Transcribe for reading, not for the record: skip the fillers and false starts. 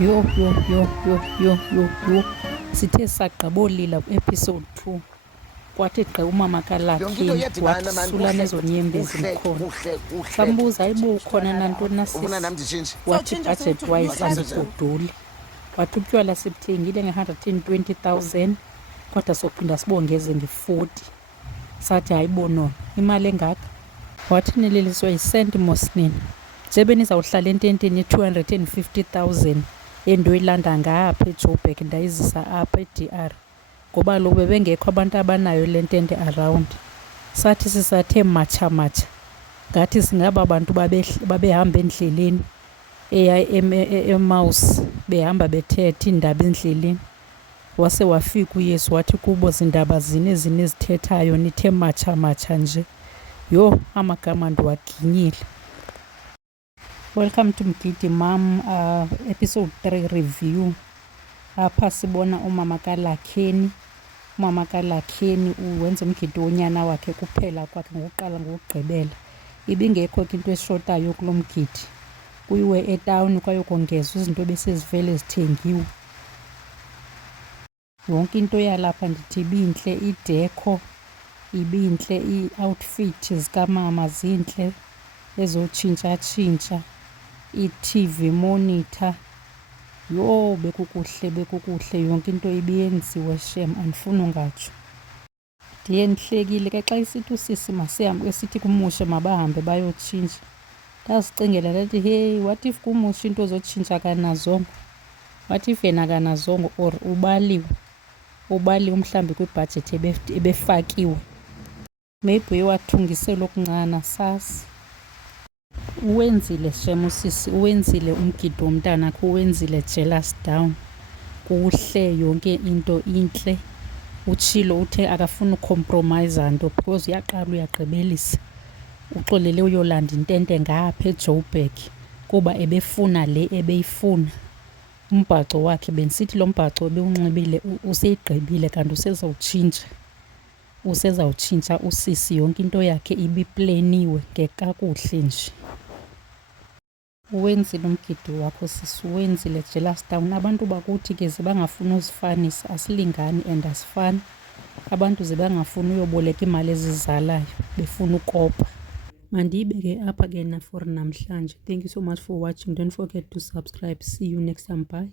Yo. Sithe sagqibolila ku-episode 2 kwathi gqi umama kaLucky wathi sula nezo nyembezi mkhona. Sambuza ayibo ukhona nantoni na sisi? Wathi budget wise andibhuduli. Wathi utywala sibuthengile nge-120,000 kodwa sophinda sibongeze nge-40. Sathi hayibo nona imali engaka? Wathi nililiswa yi-St Mosnini nje benizawuhlala ententeni ye-250,000 endoyilanda ngapha eJoburg ndayizisa apha eDR ngoba kaloku bebengekho abantu abanayo le ntente around. Sathi sisathe matsha ngathi singaba bantu babehamba endleleni eya eMaus behamba bethetha iindaba endleleni. Wase wafika uYesu wathi kubo zindaba zini ezithethayo nithe matsha nje. Amagama ndiwaginyile. Welcome to Mgidi Mam episode 3 review. Apha sibona umama kaLucky. Umama kaLucky uwenza umgidi wonyana wakhe kuphela kwakhe ngokuqala ngokugqibela. Ibingekho ke into eshotayo kulo mgidi. Kuyiwe etawuni kwayokongezwa izinto besezivele zithengiwe. Yonke into yalapha ndithi ibintle, ideko ibintle, ii-outfit zikamama zintle ezotshintsha, i-TV monitor. Bekukuhle yonke into ibiyenziwe shem, andifuni ungatsho. Ndiye ndihlekile ke xa isithi usisi masihambe esithi kumushe mabahambe bayotshintsha. Ndazicingela ndathi hey, what if kumushe into zotshintsha kanazongo? What if yena kanazongo or ubaliwe mhlawumbi kwibhajethi ebefakiwe? Maybe wathungisela okuncana sasi. Uwenzile shem usisi, uwenzile umgidi womntanakhe, uwenzile jealous down. Kuhle yonke into intle. Utshilo uthe akafuna ucompromise nto because uyagqibelisa. Uxolele uyolanda intente ngapha eJoburg kuba ebefuna le ebeyifuna. Umbhaco wakhe bendisithi lo mbhaco ebewunxibile useyigqibile kanti usezawutshintsha usisi, yonke into yakhe ibipleniwe ngekakuhle nje. Uwenzile umgidi wakho sisi, uwenzile jealous down. Abantu bakuthi ke zibangafuni uzifanisa, asilingani and asifani. Abantu zibangafuni uyoboleka imali ezizalayo befuna ukopa. Mandiyibeke apha ke na for namhlanje. Thank you so much for watching. Don't forget to subscribe. See you next time. Bye.